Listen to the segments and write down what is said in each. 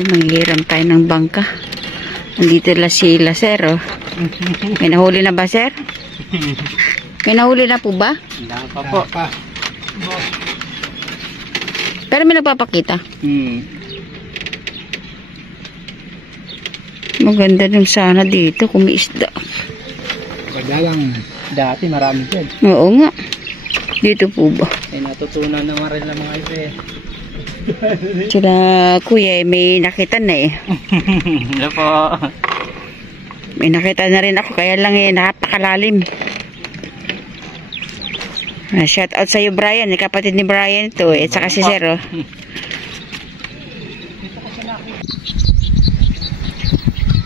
Ay, manghihiram tayo ng bangka. Nandito sila, sir, oh. May nahuli na ba, sir? May nahuli na po ba? Hindi pa po. Pero may nagpapakita. Maganda nung sana dito kung may isda. Pagdalang dati marami dyan. Oo nga. Dito po ba? Eh, natutunan naman rin ng mga iba eh. Sila kuya may nakita na eh. Ano po? May nakita na rin ako kaya lang eh napakalalim. Shout out sa iyo Brian, kapatid ni Brian ito eh, saka si Sir oh.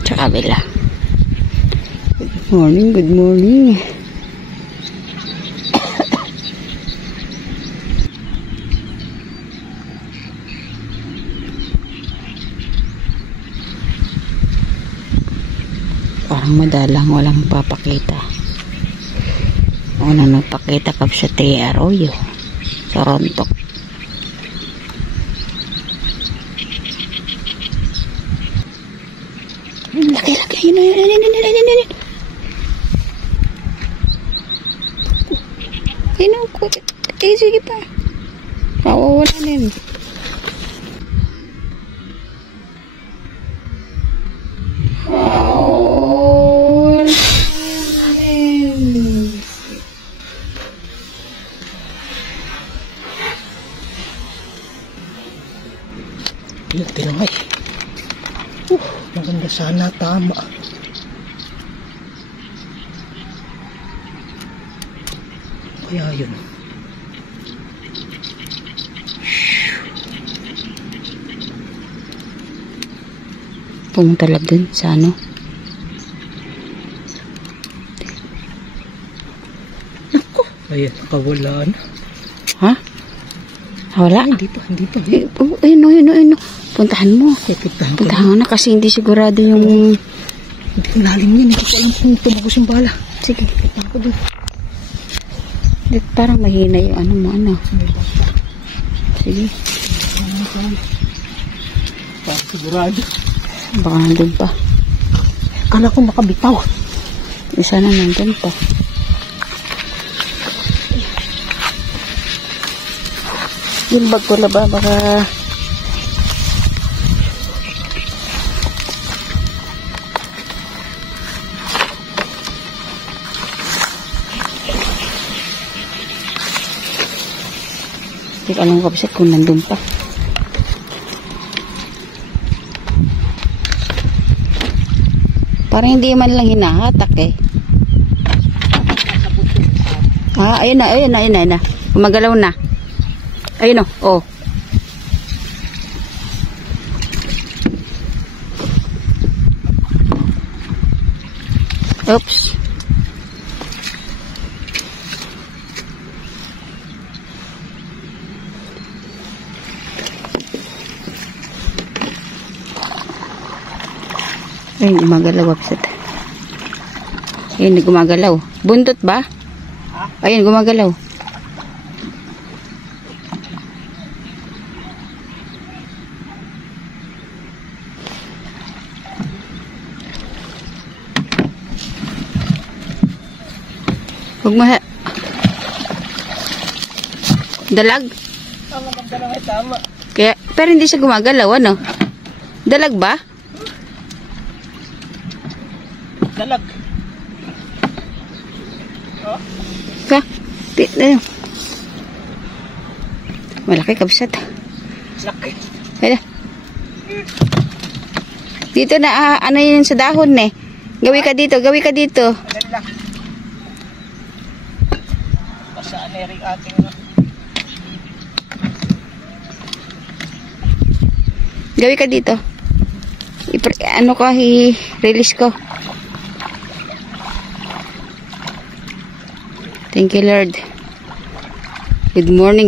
Sa kabila. Good morning, good morning. Parang madalang walang papakita. Unang nagpakita kap sa 3 Arroyo sa Rontok. Laki-laki. Yun. Sige pa. Wala na yun. Yun, tinangay. Maganda sana, tama. Kaya yun. Pumunta lang dun sa ano. Naku, ayan, nakawalaan. Ha? Wala? Ay, hindi pa. Ayun. Puntahan mo. Puntahan ko Puntahan na kasi hindi sigurado yung... Hindi ko lalim yan. Hindi ko alam kung tumagos yung bala. Sige. Puntahan ko doon. Parang mahina yung ano mo, ano. Sige. Parang sigurado. Baka nandun pa. Kala ko nakabitaw. Isa na nandun pa. Yung bag ko ba? Baka... Hindi ko alam kapsat kung nandun pa. Parang hindi man lang hinahatak eh. Ayun na. Gumagalaw na. Ayun o. Oh. Oops. Ayun, gumagalaw. Ayun, gumagalaw. Buntot ba? Ayun, gumagalaw. Huwag mo dalag? Ang maganda lang ay tama. Kaya, pero hindi siya gumagalaw, ano? Dalag ba? Dalag. Oh? Ka? Malaki kabsat. Laki. Kaya. Dito na, ano yun sa dahon eh. Gawi ka dito. Alam lang. Pasaan na rin ating... Gawi ka dito. Ano ko, i-release ko. Thank you, Lord. Good morning.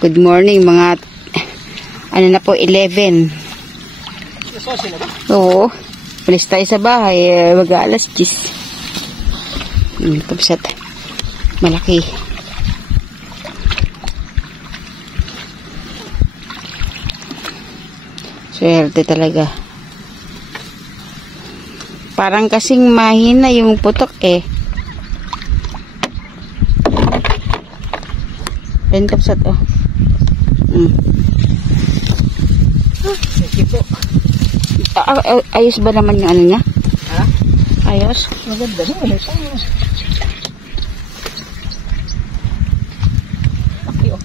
Good morning, mga... Ano na po, 11. Sosi na ba? Oo. Alis tayo sa bahay. Mag-aalas 10. Kapsat. Malaki. Swerte talaga. Parang kasing mahina yung putok eh. Ayun kapsat oh. Sige po. Ayos ba naman yung ano niya? Ha? Ayos? Maganda naman ito. Laki oh.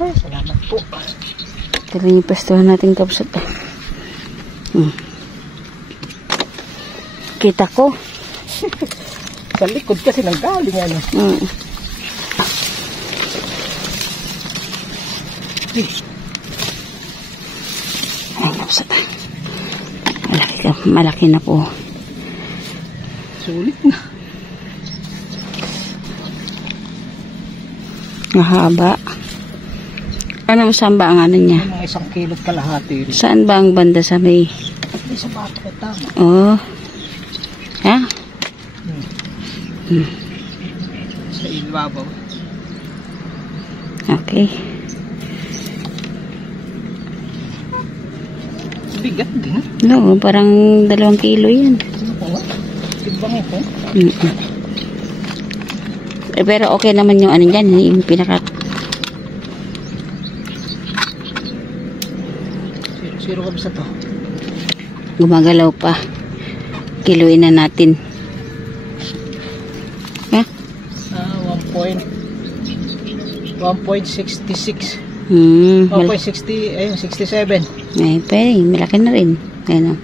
Ay, salamat po. Galing yung pastuhan natin kapsat ah. Kita ko. Sa likod kasi nang galing ano. Ay, kapsat ah. Malaki na po. Sulit na. Mahaba. Ano saan ba ang ano niya? Mga 1 kilo't kalahati rin. Saan ba ang banda sa may? May sa bato ko tama. Oh. Ha? Sa ibabaw. Okay. Bigat din. No, parang 2 kilo yan. Ano po? Timbang ito. Eh, pero okay naman yung ano dyan, yung pinaka... Zero kami sa to. Gumagalaw pa. Kiluin na natin. Ha? 1.66. 1.60, 67. Ay, pwede. Malaki na rin. Ayan o.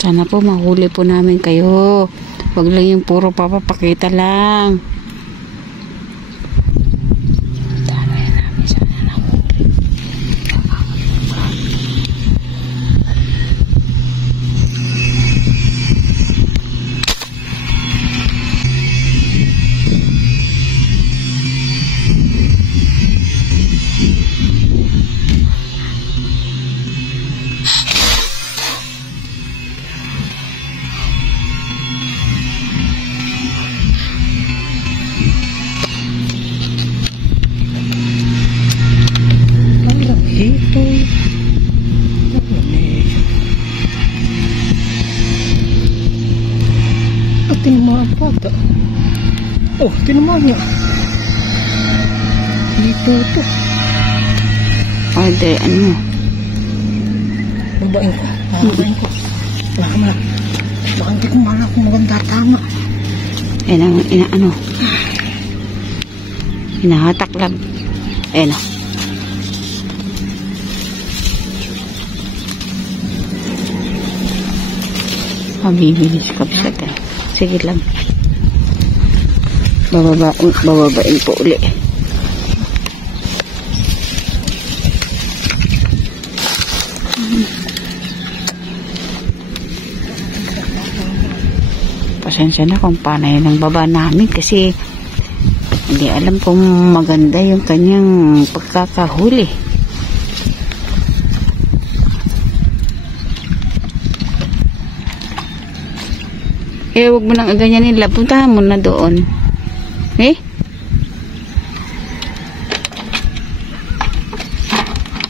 Sana po mahuli po namin kayo. Huwag lang yung puro papapakita lang. Sana yan namin. Sana nahuli. Ito. At tinamaan pa ata. Oh, tinamaan niya. Dito ito. Pwede, ano? Babain ko. Babain ko. Wala. Baka hindi ko mahala kung maganda tama. Ayan ang, ano? Hinahatak lang. Ayan o. Mabibilis ka sa ka. Sige lang. Bababain po uli. Pasensya na kung paano yun ang baba namin kasi hindi alam kung maganda yung kanyang pagkakahuli. Eh, huwag mo nang aganyanin nila. Puntahan mo na doon. Eh?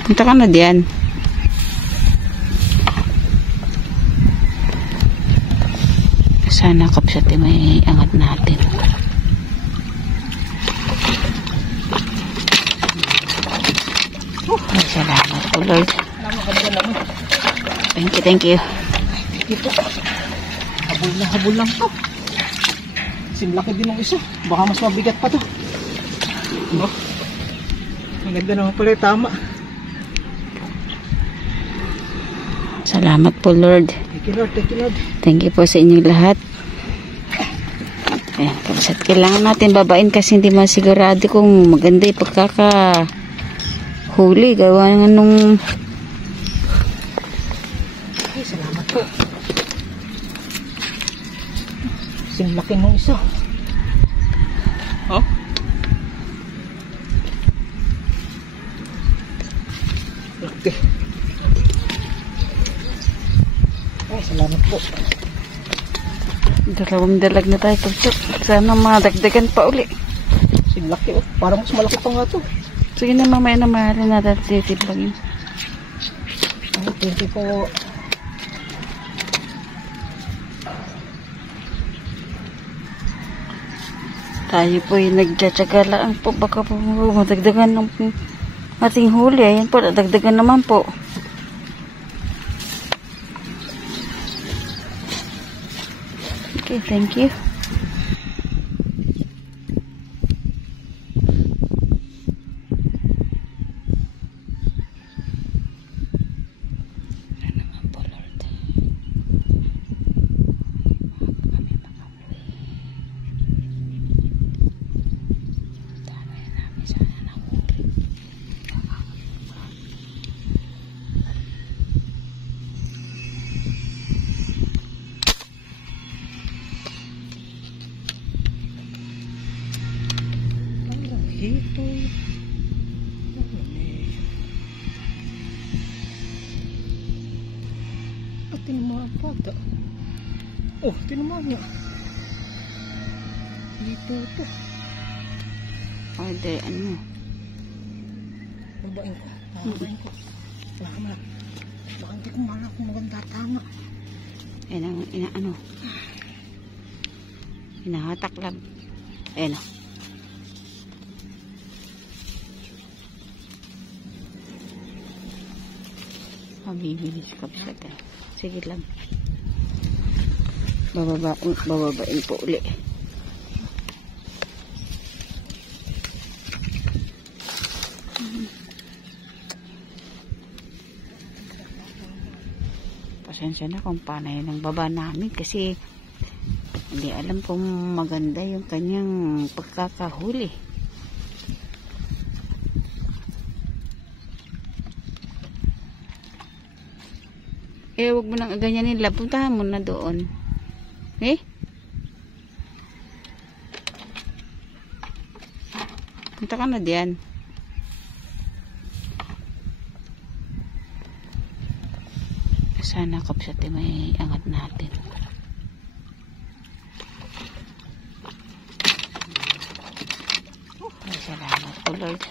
Punta ka na diyan. Sana kapsati may angat natin. Ay, salamat po, Lord. Thank you. Ito. Habol lang to. Simlaki din ng isa. Baka mas mabigat pa to. Oh. Maganda naman pala yung tama. Salamat po, Lord. Thank you, Lord. Thank you po sa inyong lahat. Ayan, kapsat kailangan natin babain kasi hindi masigurado kung maganda yung pagkakahuli. Gawa nga nung... Ay, salamat po. Simlaki ng isa. Oh. Okay. Ay, salamat po. Dalawang dalag na tayo, Tugtog. Sana madagdagan pa uli. Sinlaki oh. Parang mas malaki pa nga to. Sige na, mamaya na mahalin natin titibagin. Ay, thank you po. Tayo po ay nagtsatsaga lang po. Baka po madagdagan ng ating huli. Ayan po, dagdagan naman po. Okay, thank you. Ito. At tinamaan pata. Oh, tinamaan niya. Dito ito. Pwede, ano? Babain ko. Babain ko. Wala ka malak. Baka hindi ko malak kung maganda tama. Ayan ang ano. Hinahatak lang. Ayan o. Mabibilis ka sa tayo. Sige lang. Bababain po uli. Pasensya na kung paano yun ang baba namin kasi hindi alam kung maganda yung kanyang pagkakahuli. Eh, huwag mo nang ganyanin lang. Puntahan mo na doon. Eh? Punta ka na diyan. Sana kapsat may angat natin. Ay, salamat po, Lord.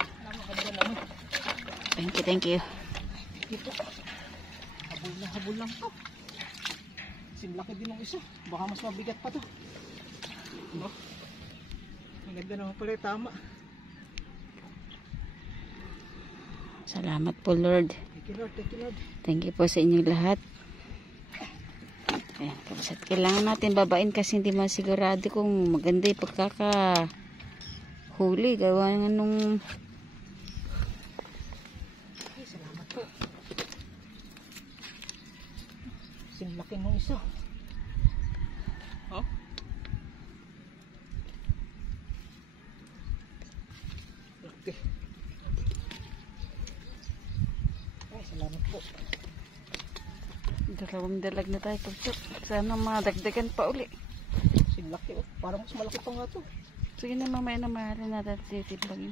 Thank you, thank you. Habol lang to. Sinlaki din ng isa. Baka mas mabigat pa to. No? Maganda naman pala yung tama. Salamat po, Lord. Thank you, Lord. Thank you, Lord. Thank you po sa inyong lahat. Ayan, kapsat. Kailangan natin babain kasi hindi masigurado kung maganda yung pagkakahuli. Gawa nga nung... Ay, salamat po. Sinlaki ng isa. Oh? Okay. Ay, salamat po. Dalawang dalag na tayo, Tugtog. Sana madagdagan pa uli. Sinlaki oh. Parang mas malaki pa nga to. Sige na, mamaya na mahalin natin titibagin.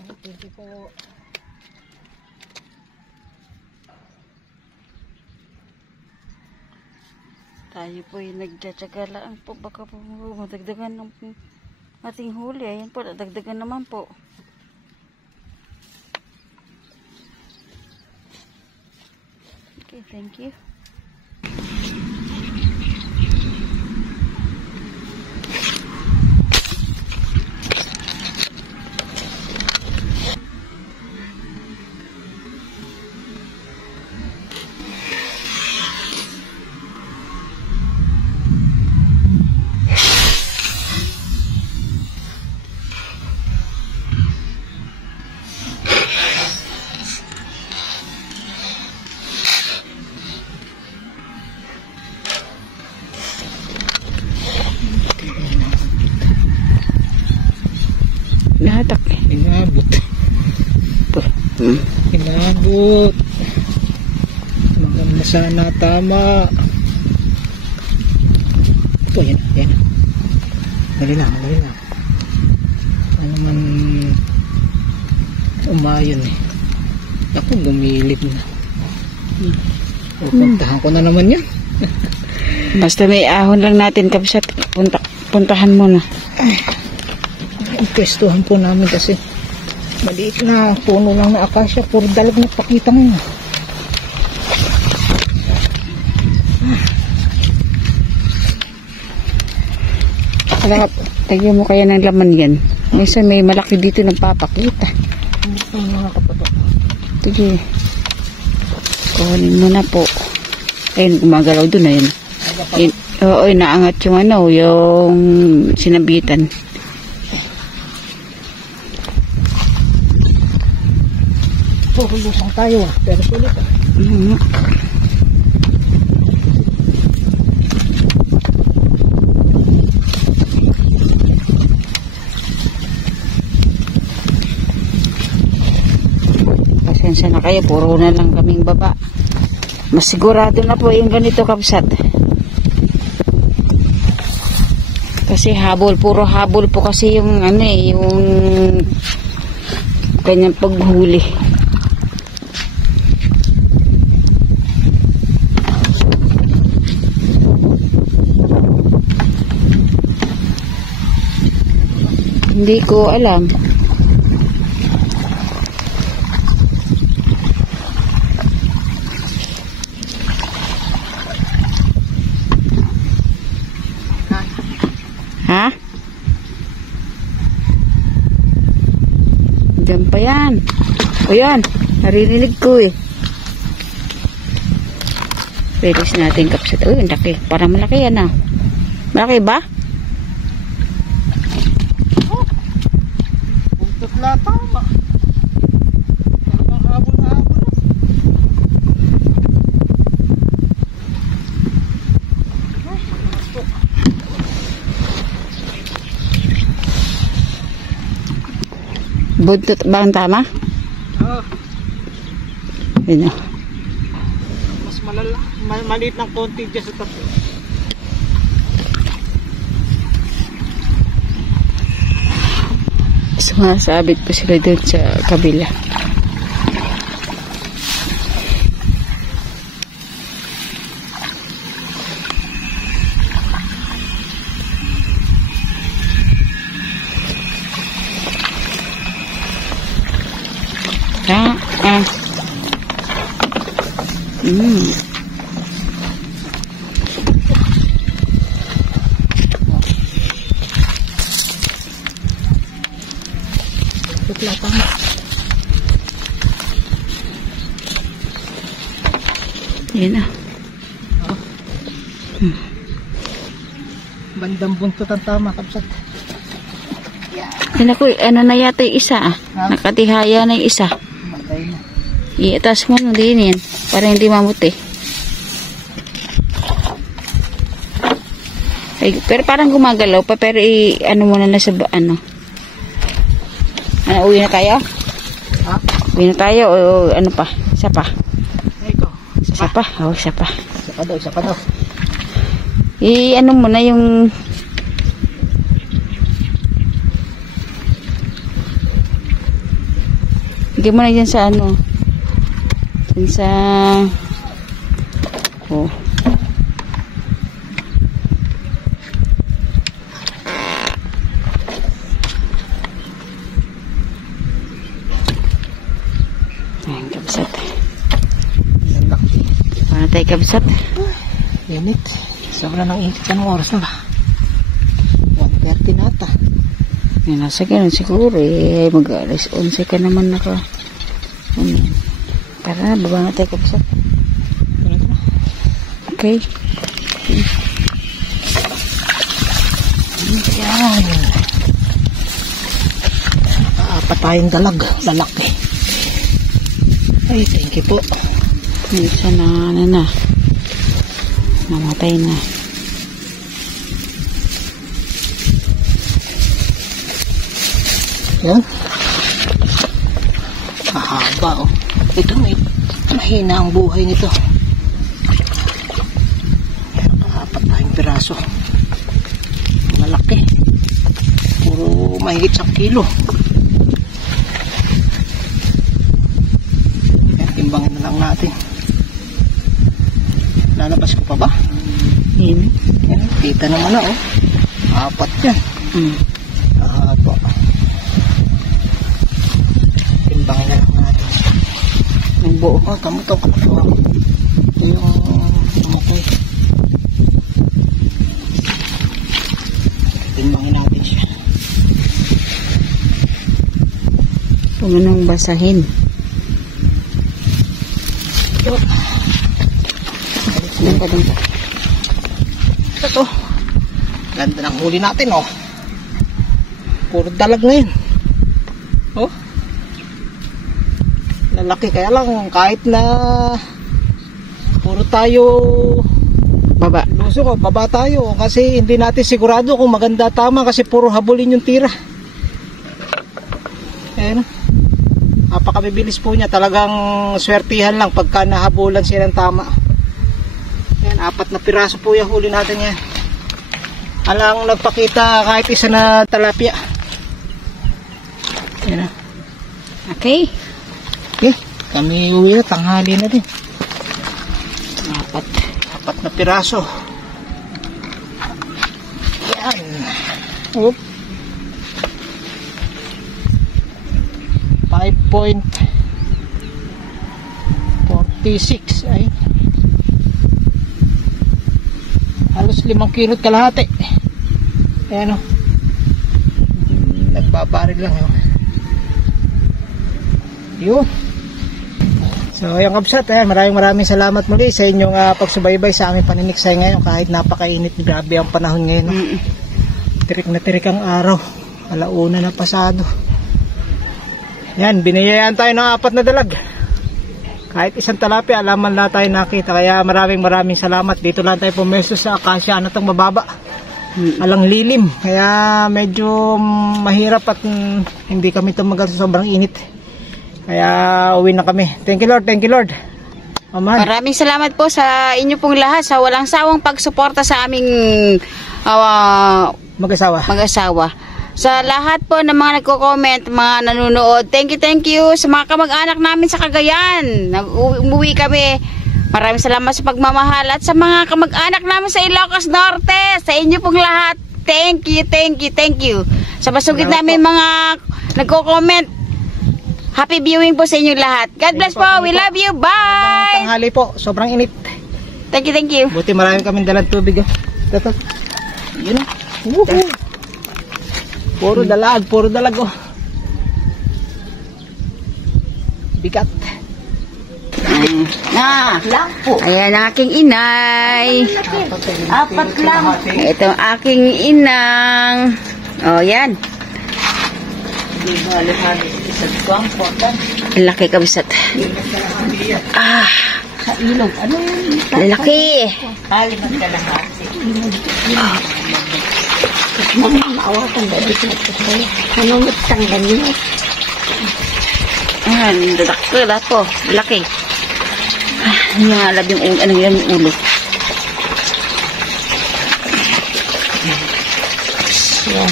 Ay, thank you po. Tayo po ay nagtsatsaga lang po. Baka po madagdagan ng ating huli. Ayan po, dagdagan naman po. Okay, thank you. Nahatak. Inabot. Inabot. Maganda sana tama. Ito, yan. Yan. Dali lang, dali lang. Ano man umayon eh. Ako, gumilid na. Pupuntahan ko na naman yan. Basta may ahon lang natin, kabsat. Puntahan mo na. Ang pwestuhan po namin kasi maliit na puno lang na akasya. Puro dalag na pakita ngayon. Tagyan mo kaya ng laman yan. Minsan may malaki dito nagpapakita. Hindi pa yung mga kapatok. Sige. Kuhanin mo na po. Ayun, gumagalaw doon na yun. Oo, naangat yung ano, yung sinabitan. Puro lusang tayo pero sulit Pasensya na kayo, puro na lang kaming baba. Mas sigurado na po yung ganito, kabsat. Kasi habol, puro habol po kasi yung ano eh, yung kanyang paghuli. Hindi ko alam. Ha? Diyan pa yan. O yan, narinig ko eh. Release natin, kapsat. Uy, ang laki. Parang malaki yan ah. Malaki ba? buntot latang ba? Parang habol na habol. Buntot ba ang tama? Yun o. Mas maliit ng konti dyan sa tabi. Sumasabit pa sila doon sa kabila. Latang. Yan na. Bandang buntot ang tama, kapsat. Yan ako, ano na yata yung isa ah. Nakatihaya na yung isa. Matay na. Iitas mo no din yan. Para hindi mamuti. Ay, pero parang gumagalaw pa. Pero ano muna na sa ano. Ano, uwi na tayo? Ha? Uwi na tayo o ano pa? Isa pa? Ikaw. Isa pa? Oo, isa pa. Isa ka daw. Ano mo na yung... Higyan mo na dyan sa ano. Dyan sa... Oh. Ayan, kabsat. Paano tayo kabsat? Init. Sobra ng init. Anong oras na ba? 1:30 na ata. Nasa ganun siguro eh. Mag-alas 11 ka naman naka. Tara na, baba na tayo kabsat. Okay. Yan. Nakaapat tayong dalag. Lalaki. Ay, thank you po. Minsan na ano na. Namatay na. Yan. Mahaba oh. Ito may mahina ang buhay nito. Nakaapat tayong piraso. Malaki. Puro mahigit 1 kilo. lang natin. Lalabas ko pa ba? Yan. Yan, kita naman na, oh. 4 yan. Haba. Timbangin na lang natin. Ang buo. Oh, tamo to. Ito yung mukoy. Timbangin natin siya. Huwag mo nang basahin. Ito. Ganda ng huli natin, oh. Puro dalag ngayon. Oh. Lalaki, kaya lang kahit na puro tayo Baba. lusok, oh, baba tayo kasi hindi natin sigurado kung maganda tama kasi puro habulin yung tira. Ayan. Napakabibilis po niya, talagang swertihan lang pagka nahabulan siya ng tama. Ayan, 4 na piraso po yung huli natin yan. Alang nagpakita kahit isa na talapia. Ayan na. Okay. Okay, kami uwi na, tanghali na din. 4 na piraso. Yan. Oop. 5.46 ay halos 5 kilot kalahati. Ayan, o. Nagbabaril lang, o. Yun. So yung kabsat, maraming salamat muli sa inyong pagsubaybay sa aming paniniksay ngayon kahit napakainit, grabe ang panahon ngayon, no? Tirik na tirik ang araw, 1:00 na pasado. Yan, biniyayaan tayo ng 4 na dalag. Kahit isang talapia, alaman na tayo nakita. Kaya maraming salamat. Dito lang tayo pumesto sa akasya na itong mababa. Alang lilim. Kaya medyo mahirap at hindi kami tumagal sa sobrang init. Kaya uwi na kami. Thank you Lord, thank you Lord. Amen. Maraming salamat po sa inyo pong lahat sa walang sawang pagsuporta sa aming mag-asawa. Sa lahat po ng mga nagko-comment, mga nanonood, thank you sa mga kamag-anak namin sa Cagayan. Umuwi kami. Maraming salamat sa pagmamahal at sa mga kamag-anak namin sa Ilocos Norte. Sa inyo pong lahat, thank you. Sa basugid namin mga nagko-comment, happy viewing po sa inyo lahat. God bless po. We love you. Bye. Tanghali po. Sobrang init. Thank you. Buti maraming kaming dalang tubig. Ito. Yun. Woohoo. Puro dalag, oh. Bigat. Lang po. Ayan ang aking inay. 4 lang. Ito ang aking inang. Oh, yan. Laki kabisat. Sa ilog. Ano yun? Lalaki. Haliman ka lang. Maawatan ba dito ito? Manunod tang ganyan. Dadakto lahat po. Laki. Nangalab yung ulo. Yan.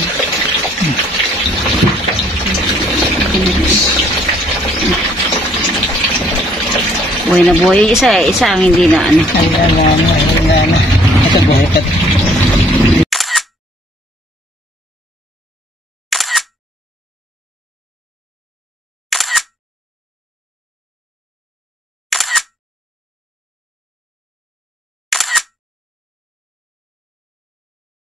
Buhay na buhay. Isa ang hindi na ano. Ayan na. Ito buhay.